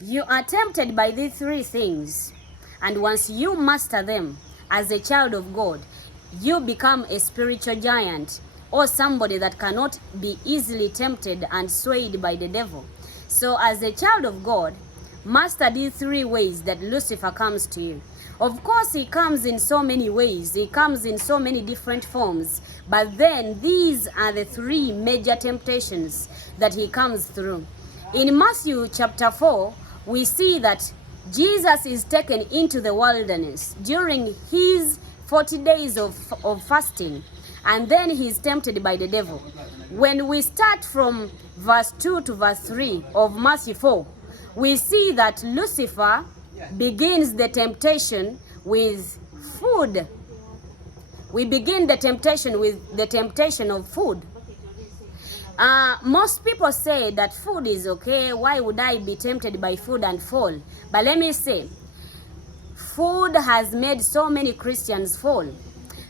You are tempted by these three things, and once you master them as a child of God, you become a spiritual giant, or somebody that cannot be easily tempted and swayed by the devil. So as a child of God, master these three ways that Lucifer comes to you. Of course, he comes in so many ways. He comes in so many different forms. But then these are the three major temptations that he comes through. In Matthew chapter 4, we see that Jesus is taken into the wilderness during his 40 days of fasting, and then he is tempted by the devil. When we start from verse 2 to verse 3 of Matthew 4, we see that Lucifer begins the temptation with food. We begin the temptation with the temptation of food. Most people say that food is okay. Why would I be tempted by food and fall? But let me say, food has made so many Christians fall.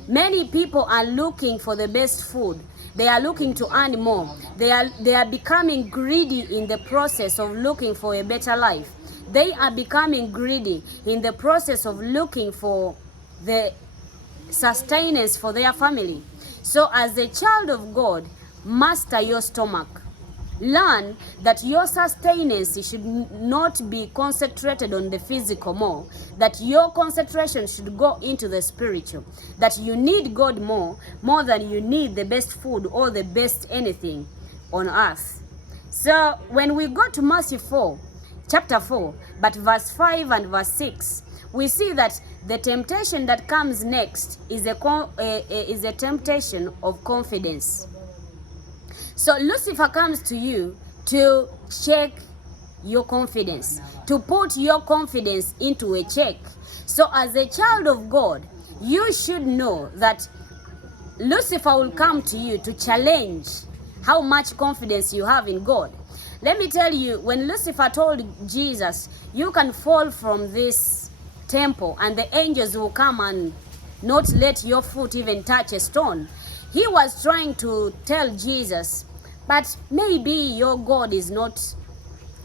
Many people are looking for the best food. They are looking to earn more. They are becoming greedy in the process of looking for a better life. They are becoming greedy in the process of looking for the sustenance for their family. So as a child of God, master your stomach. Learn that your sustenance should not be concentrated on the physical more, that your concentration should go into the spiritual, that you need God more than you need the best food or the best anything on earth. So when we go to Matthew 4, chapter 4, but verse 5 and verse 6, we see that the temptation that comes next is a temptation of confidence. So Lucifer comes to you to check your confidence, to put your confidence into a check. So as a child of God, you should know that Lucifer will come to you to challenge how much confidence you have in God. Let me tell you, when Lucifer told Jesus, you can fall from this temple and the angels will come and not let your foot even touch a stone, he was trying to tell Jesus, but maybe your God is not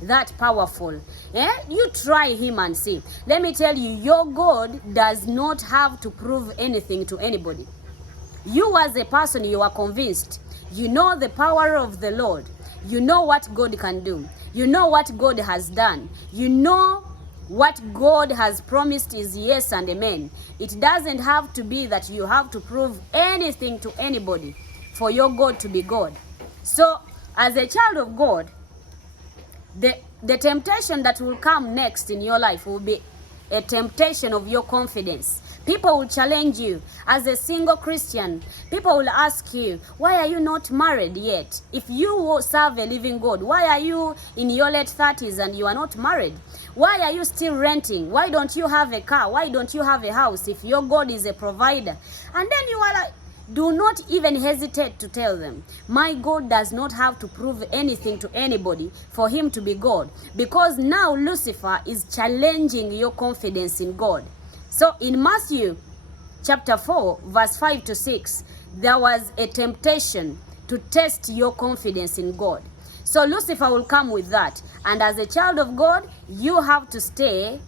that powerful. You try him and see. Let me tell you, your God does not have to prove anything to anybody. You as a person, you are convinced. You know the power of the Lord. You know what God can do. You know what God has done. You know what God has promised is yes and amen. It doesn't have to be that you have to prove anything to anybody for your God to be God. So, as a child of God, the temptation that will come next in your life will be a temptation of your confidence. People will challenge you. As a single Christian, people will ask you, why are you not married yet? If you serve a living God, why are you in your late 30s and you are not married? Why are you still renting? Why don't you have a car? Why don't you have a house if your God is a provider? And then you are like, do not even hesitate to tell them, my God does not have to prove anything to anybody for him to be God. Because now Lucifer is challenging your confidence in God. So in Matthew chapter 4, verse 5 to 6, there was a temptation to test your confidence in God. So Lucifer will come with that. And as a child of God, you have to stay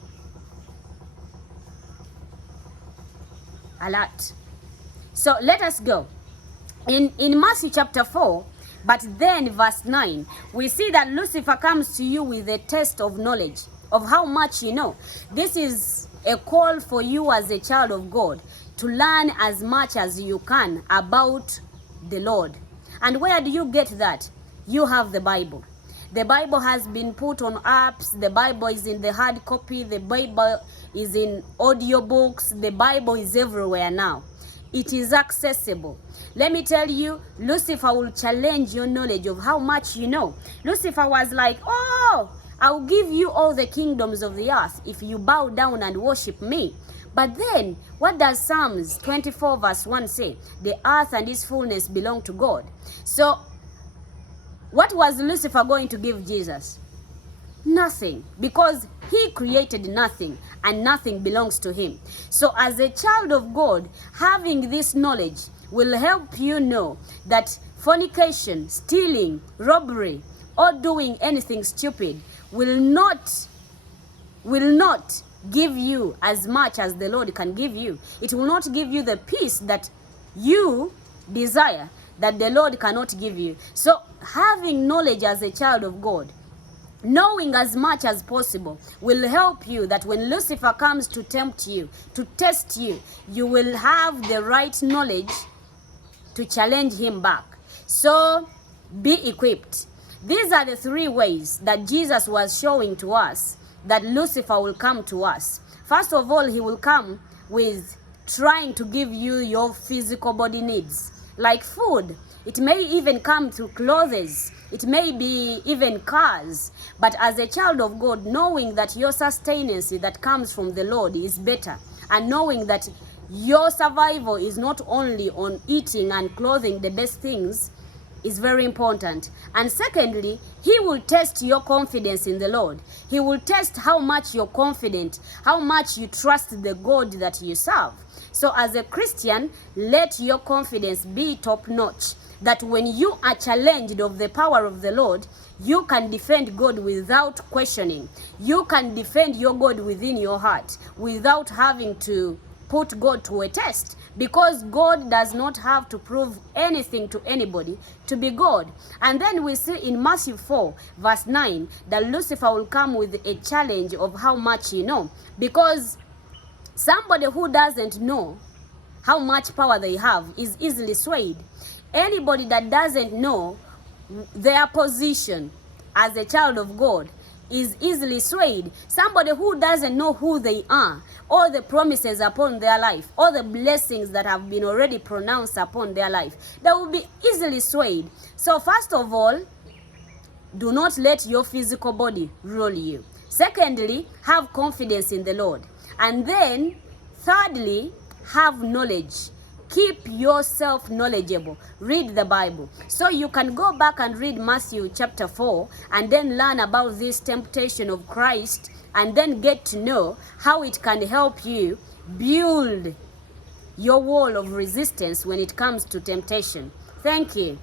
alert. So let us go. In Matthew chapter 4, but then verse 9, we see that Lucifer comes to you with a test of knowledge, of how much you know. This is a call for you as a child of God to learn as much as you can about the Lord. And where do you get that? You have the Bible. The Bible has been put on apps. The Bible is in the hard copy. The Bible is in audiobooks. The Bible is everywhere now. It is accessible. Let me tell you, Lucifer will challenge your knowledge of how much you know. Lucifer was like, oh, I'll give you all the kingdoms of the earth if you bow down and worship me. But then, what does Psalms 24 verse 1 say? The earth and its fullness belong to God. So, what was Lucifer going to give Jesus? Nothing, because he created nothing and nothing belongs to him. So as a child of God, having this knowledge will help you know that fornication, stealing, robbery, or doing anything stupid will not will not give you as much as the Lord can give you. It will not give you the peace that you desire, that the Lord cannot give you. So having knowledge as a child of God, knowing as much as possible, will help you that when Lucifer comes to tempt you, to test you, you will have the right knowledge to challenge him back. So be equipped. These are the 3 ways that Jesus was showing to us that Lucifer will come to us. First of all, he will come with trying to give you your physical body needs, like food. It may even come through clothes. It may be even cars. But as a child of God, knowing that your sustenance that comes from the Lord is better, and knowing that your survival is not only on eating and clothing the best things, is very important. And secondly, he will test your confidence in the Lord. He will test how much you're confident, how much you trust the God that you serve. So as a Christian, let your confidence be top notch, that when you are challenged of the power of the Lord, you can defend God without questioning. You can defend your God within your heart without having to put God to a test, because God does not have to prove anything to anybody to be God. And then we see in Matthew 4 verse 9 that Lucifer will come with a challenge of how much you know, because somebody who doesn't know how much power they have is easily swayed. Anybody that doesn't know their position as a child of God is easily swayed. Somebody who doesn't know who they are, all the promises upon their life, all the blessings that have been already pronounced upon their life, they will be easily swayed. So first of all, do not let your physical body rule you. Secondly, have confidence in the Lord. And then thirdly, have knowledge. Keep yourself knowledgeable. Read the Bible. So you can go back and read Matthew chapter 4 and then learn about this temptation of Christ, and then get to know how it can help you build your wall of resistance when it comes to temptation. Thank you.